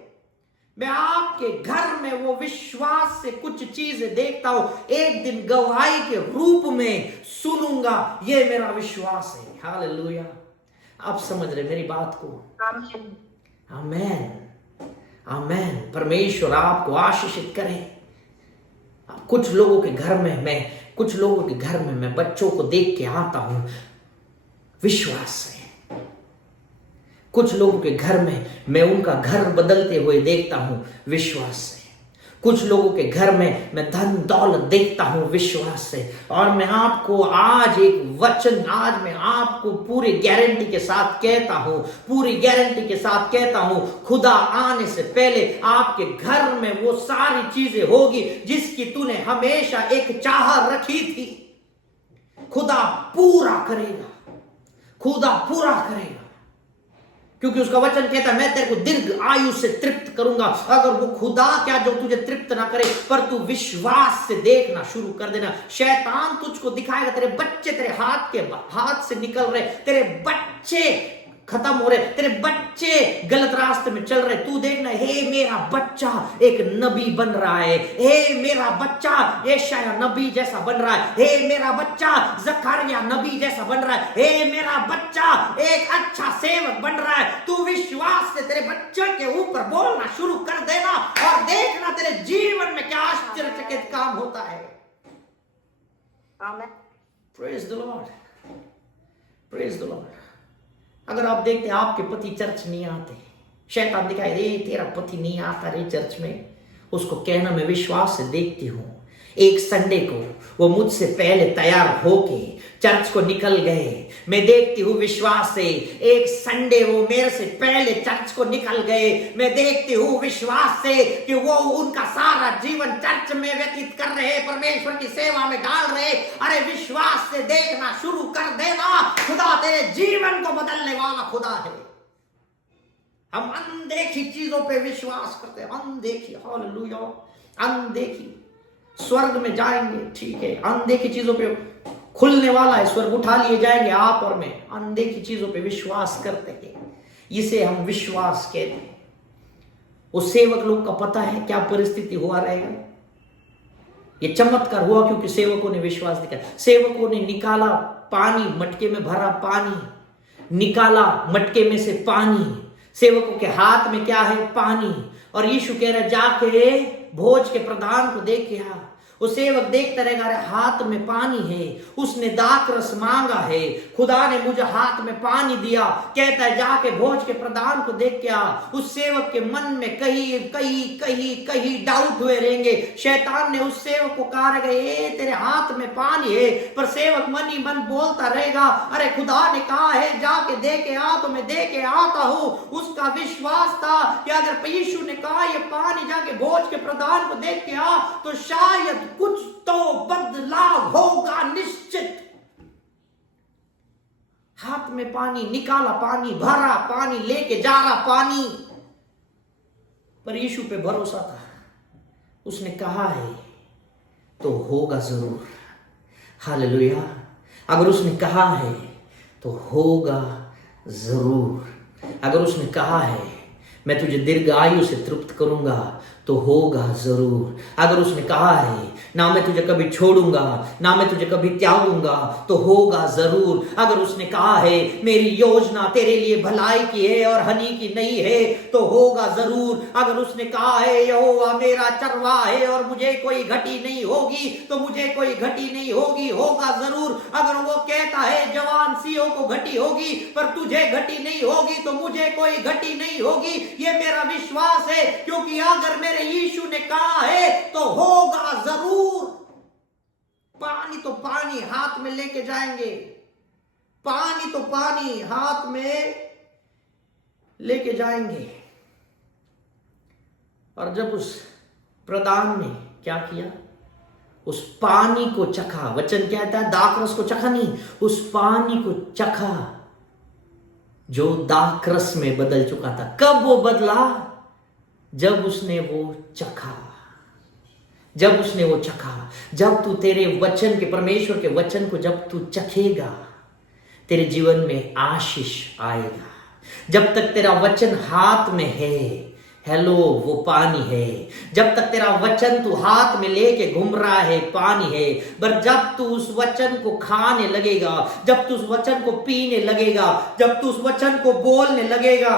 मैं आपके घर में वो विश्वास से कुछ चीजें देखता हूं, एक दिन गवाही के रूप में सुनूंगा, ये मेरा विश्वास है। हालेलुया। आप समझ रहे मेरी बात को? आमेन, आमेन। परमेश्वर आपको आशीषित करे। कुछ लोगों के घर में मैं बच्चों को देख के आता हूं, विश्वास से। कुछ लोगों के घर में मैं उनका घर बदलते हुए देखता हूं, विश्वास से। कुछ लोगों के घर में मैं धन दौलत देखता हूं, विश्वास से। और मैं आपको आज एक वचन, आज मैं आपको पूरी गारंटी के साथ कहता हूं, खुदा आने से पहले आपके घर में वो सारी चीजें होगी जिसकी तूने हमेशा एक चाह रखी थी। खुदा पूरा करेगा, क्योंकि उसका वचन कहता है मैं तेरे को दीर्घ आयु से तृप्त करूंगा। अगर वो खुदा क्या जो तुझे तृप्त ना करे, पर तू विश्वास से देखना शुरू कर देना। शैतान तुझको दिखाएगा, तेरे बच्चे तेरे हाथ से निकल रहे, तेरे बच्चे खत्म हो रहे, तेरे बच्चे गलत रास्ते में चल रहे, तू देखना, हे मेरा बच्चा एक नबी बन रहा है, हे मेरा बच्चा यशायाह नबी जैसा बन रहा है, हे मेरा बच्चा जकरिया नबी जैसा बन रहा है, हे मेरा बच्चा एक अच्छा सेवक बन रहा है। तू विश्वास से तेरे बच्चे के ऊपर बोलना शुरू कर देना और देखना तेरे जीवन में क्या आश्चर्यचकित काम होता है। आमीन। Praise the Lord, praise the Lord. अगर आप देखते हैं आपके पति चर्च नहीं आते, शैतान दिखाए दे तेरा पति नहीं आता रे चर्च में, उसको कहना मैं विश्वास से देखती हूं एक संडे को वो मुझसे पहले तैयार होके चर्च को निकल गए। मैं देखती हूँ विश्वास से, एक संडे वो मेरे से पहले चर्च को निकल गए। मैं देखती हूँ विश्वास से कि वो उनका सारा जीवन चर्च में व्यतीत कर रहे, परमेश्वर की सेवा में डाल रहे। अरे विश्वास से देखना शुरू कर देना, खुदा तेरे जीवन को बदलने वाला खुदा है। हम अनदेखी चीजों पे विश्वास करते हैं, अनदेखी, हालेलुया, अनदेखी। स्वर्ग में जाएंगे, ठीक है, अनदेखी चीजों पे खुलने वाला है, स्वर्ग उठा लिए जाएंगे आप और मैं। अनदेखी चीजों पे विश्वास करते हैं, इसे हम विश्वास कहते हैं। उस सेवक लोग का पता है क्या परिस्थिति हुआ रहेगा। ये चमत्कार हुआ क्योंकि सेवकों ने विश्वास दिखाया। सेवकों ने निकाला पानी, मटके में भरा पानी, निकाला मटके में से पानी। सेवकों के हाथ में क्या है? पानी। और यीशु कह रहा जाके भोज के प्रधान को देख के आ। वो सेवक देखता रहेगा, अरे हाथ में पानी है, उसने दाखरस मांगा है, खुदा ने मुझे हाथ में पानी दिया। कहता है जाके भोज के प्रधान को देख के आ। उस सेवक के मन में कहीं कहीं कहीं कहीं डाउट हुए रहेंगे। शैतान ने उस सेवक को कहा तेरे हाथ में पानी है, पर सेवक मन ही मन बोलता रहेगा, अरे खुदा ने कहा है जाके दे के आ, तो मैं दे के आता हूं। उसका विश्वास था कि अगर यीशु ने कहा ये पानी जाके भोज के प्रधान को देख के आ, तो शायद कुछ तो बदलाव होगा निश्चित। हाथ में पानी, निकाला पानी, भरा पानी, लेके जा रहा पानी, पर यीशु पे भरोसा था। उसने कहा है तो होगा जरूर, हालेलुया। अगर उसने कहा है तो होगा जरूर। अगर उसने कहा है मैं तुझे दीर्घ आयु से तृप्त करूंगा, तो होगा जरूर। अगर उसने कहा है ना मैं तुझे कभी छोड़ूंगा, ना मैं तुझे कभी त्यागूंगा, तो होगा जरूर। अगर उसने कहा है मेरी योजना तेरे लिए भलाई की है और हानि की नहीं है, तो होगा जरूर। अगर उसने कहा है यहोवा मेरा चरवाहा है और मुझे कोई घटी नहीं होगी, तो मुझे कोई घटी नहीं होगी, होगा जरूर। अगर वो कहता है जवान सियों को घटी होगी पर तुझे घटी नहीं होगी, तो मुझे कोई घटी नहीं होगी, ये मेरा विश्वास है। क्योंकि अगर मेरे यीशु ने कहा है तो होगा जरूर। पानी तो पानी हाथ में लेके जाएंगे, पानी तो पानी हाथ में लेके जाएंगे। और जब उस प्रधान ने क्या किया, उस पानी को चखा। वचन कहता है दाखरस को चखा नहीं, उस पानी को चखा जो दाखरस में बदल चुका था। कब वो बदला? जब उसने वो चखा, जब उसने वो चखा। जब तू तेरे वचन के, परमेश्वर के वचन को जब तू चखेगा, तेरे जीवन में आशीष आएगा। जब तक तेरा वचन हाथ में है, हेलो, वो पानी है। जब तक तेरा वचन तू हाथ में लेके घूम रहा है, पानी है। पर जब तू उस वचन को खाने लगेगा, जब तू उस वचन को पीने लगेगा, जब तू उस वचन को बोलने लगेगा,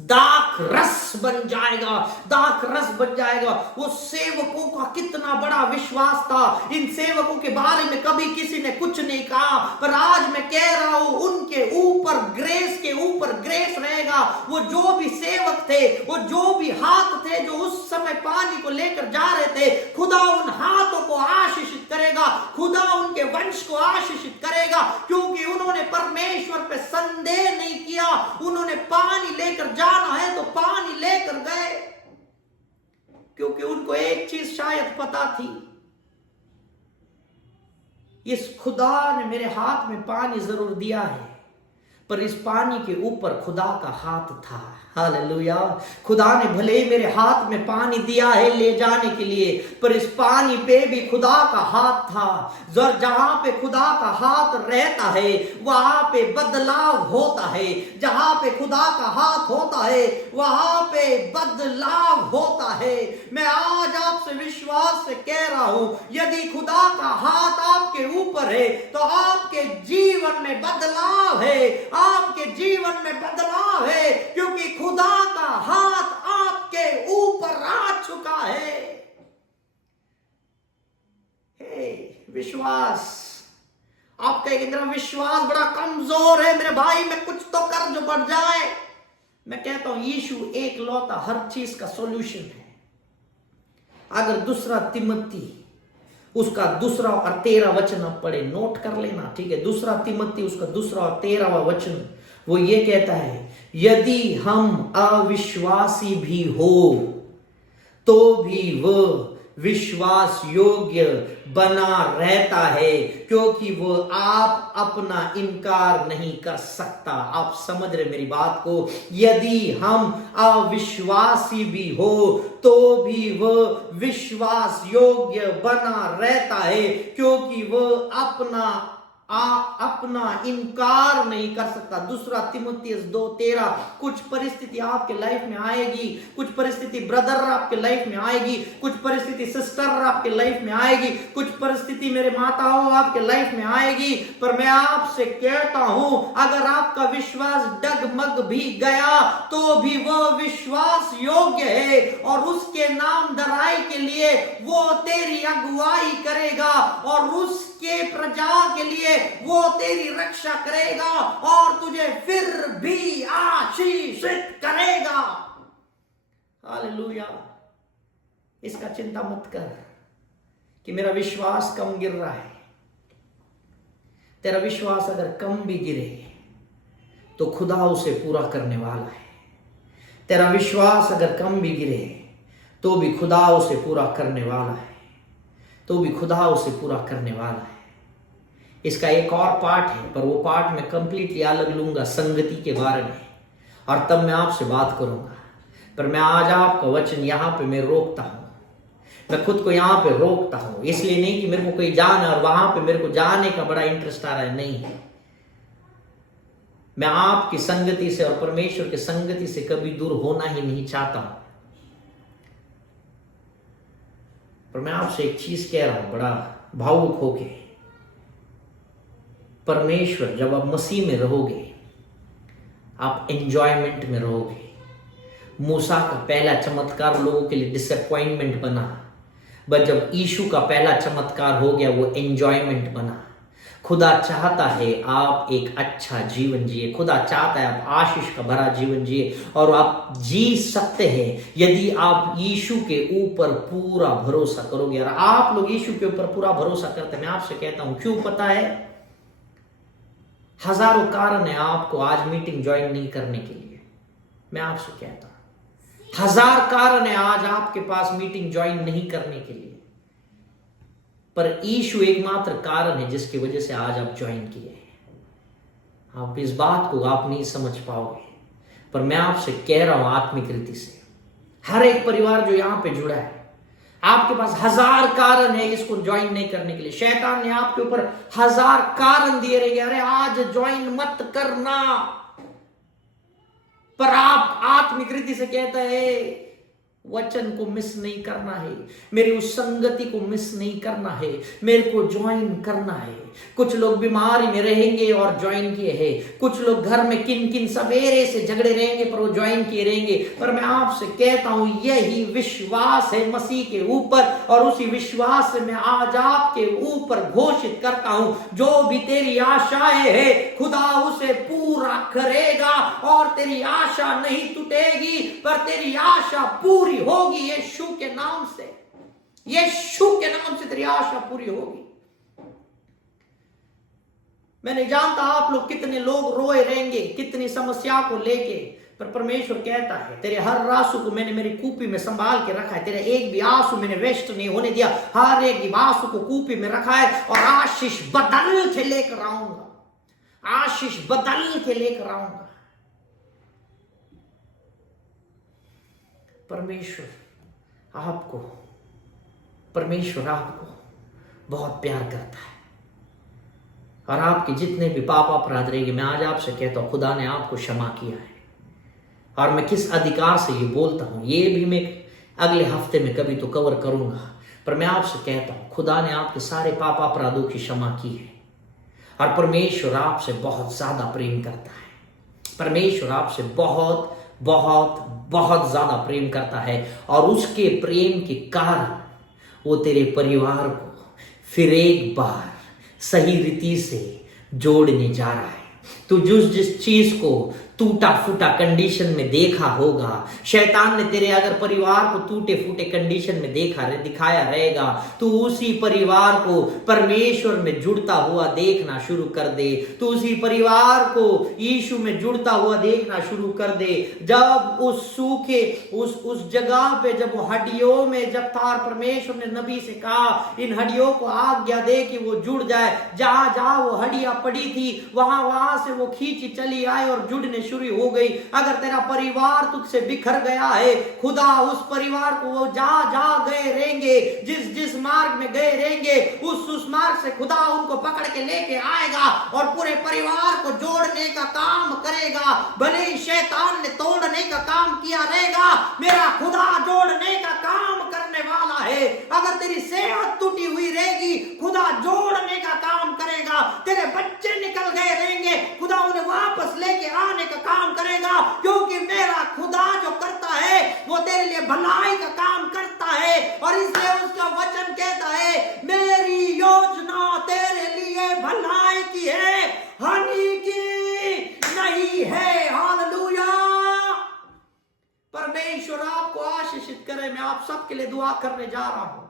दाख रस बन जाएगा, दाख रस बन जाएगा। वो सेवकों का कितना बड़ा विश्वास था। इन सेवकों के बारे में कभी किसी ने कुछ नहीं कहा, पर आज मैं कह रहा हूं उनके ऊपर ग्रेस के ऊपर ग्रेस रहेगा। वो जो भी सेवक थे, वो जो भी हाथ थे जो उस समय पानी को लेकर जा रहे थे, खुदा उन हाथों को आशीषित करेगा, खुदा उनके वंश को आशीषित करेगा। क्योंकि उन्होंने परमेश्वर पे संदेह नहीं किया, उन्होंने पानी लेकर जाना है तो पानी लेकर गए। क्योंकि उनको एक चीज शायद पता थी, इस खुदा ने मेरे हाथ में पानी जरूर दिया है, पर इस पानी के ऊपर खुदा का हाथ था। हालेलुया। खुदा ने भले ही मेरे हाथ में पानी दिया है ले जाने के लिए, पर इस पानी पे भी खुदा का हाथ था। जहां पे खुदा का हाथ रहता है वहां पे बदलाव होता है। जहां पे खुदा का हाथ होता है वहां पे बदलाव होता है। मैं आज आपसे विश्वास से कह रहा हूं, यदि खुदा का हाथ आपके ऊपर है तो आपके जीवन में बदलाव है, आपके जीवन में बदलाव है। क्योंकि खुदा का हाथ आपके ऊपर आ चुका है। विश्वास, आपका एक विश्वास बड़ा कमजोर है मेरे भाई, मैं कुछ तो कर जो बढ़ जाए। मैं कहता हूं यीशु एक लौता हर चीज का सॉल्यूशन है। अगर दूसरा तिमोथी उसका 2 और 13 वचन आप पढ़े, नोट कर लेना, ठीक है। 2 तिमोथी उसका 2 और 13वां वचन, वो ये कहता है, यदि हम अविश्वासी भी हो तो भी वह विश्वास योग्य बना रहता है, क्योंकि वह आप अपना इनकार नहीं कर सकता। आप समझ रहे मेरी बात को? यदि हम अविश्वासी भी हो तो भी वह विश्वास योग्य बना रहता है, क्योंकि वह अपना इनकार नहीं कर सकता। 2 तिमोथी 2:13। कुछ परिस्थिति आपके लाइफ में आएगी, कुछ परिस्थिति ब्रदर आपके लाइफ में आएगी, कुछ परिस्थिति सिस्टर आपके लाइफ में आएगी, कुछ परिस्थिति मेरे माताओं आपके लाइफ में आएगी, पर मैं आपसे कहता हूं, अगर आपका विश्वास डगमग भी गया तो भी वह विश्वास योग्य है, और उसके नाम धराई के लिए वो तेरी अगुवाई करेगा, और उसके प्रजा के लिए वो तेरी रक्षा करेगा, और तुझे फिर भी आशीषित करेगा। हालेलुया। इसका चिंता मत कर कि मेरा विश्वास कम गिर रहा है। तेरा विश्वास अगर कम भी गिरे तो खुदा उसे पूरा करने वाला है। तेरा विश्वास अगर कम भी गिरे तो भी खुदा उसे पूरा करने वाला है, तो भी खुदा उसे पूरा करने वाला है। इसका एक और पार्ट है, पर वो पार्ट मैं कंप्लीटली अलग लूंगा संगति के बारे में, और तब मैं आपसे बात करूंगा। पर मैं आज आपका वचन यहां पे मैं रोकता हूं, मैं खुद को यहां पे रोकता हूं। इसलिए नहीं कि मेरे को कोई जाना और वहां पे मेरे को जाने का बड़ा इंटरेस्ट आ रहा है, नहीं है। मैं आपकी संगति से और परमेश्वर की संगति से कभी दूर होना ही नहीं चाहता हूं। पर मैं आपसे एक चीज कह रहा हूं बड़ा भावुक होके, परमेश्वर, जब आप मसीह में रहोगे आप एंजॉयमेंट में रहोगे। मूसा का पहला चमत्कार लोगों के लिए डिसअपॉइंटमेंट बना, बट जब यीशु का पहला चमत्कार हो गया वो एंजॉयमेंट बना। खुदा चाहता है आप एक अच्छा जीवन जिए, खुदा चाहता है आप आशीष का भरा जीवन जिए, और आप जी सकते हैं यदि आप यीशु के ऊपर पूरा भरोसा करोगे। और आप लोग यीशु के ऊपर पूरा भरोसा करते हैं। मैं आपसे कहता हूं क्यों, पता है? हजारों कारण है आपको आज मीटिंग ज्वाइन नहीं करने के लिए। मैं आपसे कहता हूं 1000 कारण है आज आपके पास मीटिंग ज्वाइन नहीं करने के लिए, पर यीशु एकमात्र कारण है जिसकी वजह से आज आप ज्वाइन किए हैं। आप इस बात को आप नहीं समझ पाओगे, पर मैं आपसे कह रहा हूं आत्मिक रीति से, हर एक परिवार जो यहां पे जुड़ा है, आपके पास 1000 कारण है इसको ज्वाइन नहीं करने के लिए। शैतान ने आपके ऊपर 1000 कारण दिए रहेंगे, अरे आज ज्वाइन मत करना, पर आप आत्मिक रीति से कहता है वचन को मिस नहीं करना है, मेरी उस संगति को मिस नहीं करना है, मेरे को ज्वाइन करना है। कुछ लोग बीमारी में रहेंगे और ज्वाइन किए हैं, कुछ लोग घर में किन किन सवेरे से झगड़े रहेंगे पर वो ज्वाइन किए रहेंगे। पर मैं आपसे कहता हूं यही विश्वास है मसीह के ऊपर, और उसी विश्वास से मैं आज आपके ऊपर घोषित करता हूं, जो भी तेरी आशाएं है खुदा उसे पूरा करेगा, और तेरी आशा नहीं टूटेगी पर तेरी आशा पूरी होगी। यीशु के नाम से, यीशु के नाम से तेरी आशा पूरी होगी। मैं नहीं जानता आप लोग कितने लोग रोए रहेंगे कितनी समस्या को लेके, पर परमेश्वर कहता है तेरे हर आंसू को मैंने मेरी कूपी में संभाल के रखा है, तेरे एक भी आंसू मैंने वेस्ट नहीं होने दिया, हर एक आंसू को कूपी में रखा है, और आशीष बदल के लेकर आऊंगा, आशीष बदल के लेकर आऊंगा। परमेश्वर आपको बहुत प्यार करता है, और आपके जितने भी पाप अपराध रहेंगे, मैं आज आपसे कहता हूं खुदा ने आपको क्षमा किया है। और मैं किस अधिकार से ये बोलता हूं ये भी मैं अगले हफ्ते में कभी तो कवर करूंगा, पर मैं आपसे कहता हूं खुदा ने आपके सारे पाप अपराधों की क्षमा की है, और परमेश्वर आपसे बहुत ज्यादा प्रेम करता है। परमेश्वर आपसे बहुत बहुत बहुत ज्यादा प्रेम करता है, और उसके प्रेम के कारण वो तेरे परिवार को फिर एक बार सही रीति से जोड़ने जा रहा है। तू जिस चीज को टूटा फूटा कंडीशन में देखा होगा, शैतान ने तेरे अगर परिवार को टूटे फूटे कंडीशन में दिखाया रहेगा, तो उसी परिवार को परमेश्वर में जुड़ता हुआ देखना शुरू कर दे। तो उसी परिवार को यीशु में जुड़ता हुआ देखना शुरू कर दे। जब उस सूखे उस जगह पे जब वो हड्डियों में जब था, परमेश्वर ने नबी से कहा इन हड्डियों को आज्ञा दे कि वो जुड़ जाए। जहां जहां वो हड्डियां पड़ी थी वहां से वो खींची चली आए और जुड़ने शुरू हो गई। अगर तेरा परिवार तुझसे बिखर गया है, खुदा उस परिवार को वो जहां गए रहेंगे, जिस मार्ग में गए रहेंगे, उस मार्ग से खुदा उनको पकड़ के लेके आएगा और पूरे परिवार को जोड़ने का काम करेगा। भले ही शैतान ने तोड़ने का काम किया रहेगा, मेरा खुदा जोड़ने का काम करने वाला है। अगर तेरी सेहत टूटी हुई रहेगी, खुदा जोड़ने का काम करेगा। तेरे बच्चे निकल गए रहेंगे, खुदा उन्हें वापस लेके आने का काम करेगा, क्योंकि मेरा खुदा जो करता है वो तेरे लिए भलाई का काम करता है। और इसलिए उसका वचन कहता है मेरी योजना तेरे लिए भलाई की है, हानि की नहीं है। हालेलुया। परमेश्वर आपको आशीषित करे। मैं आप सबके लिए दुआ करने जा रहा हूं।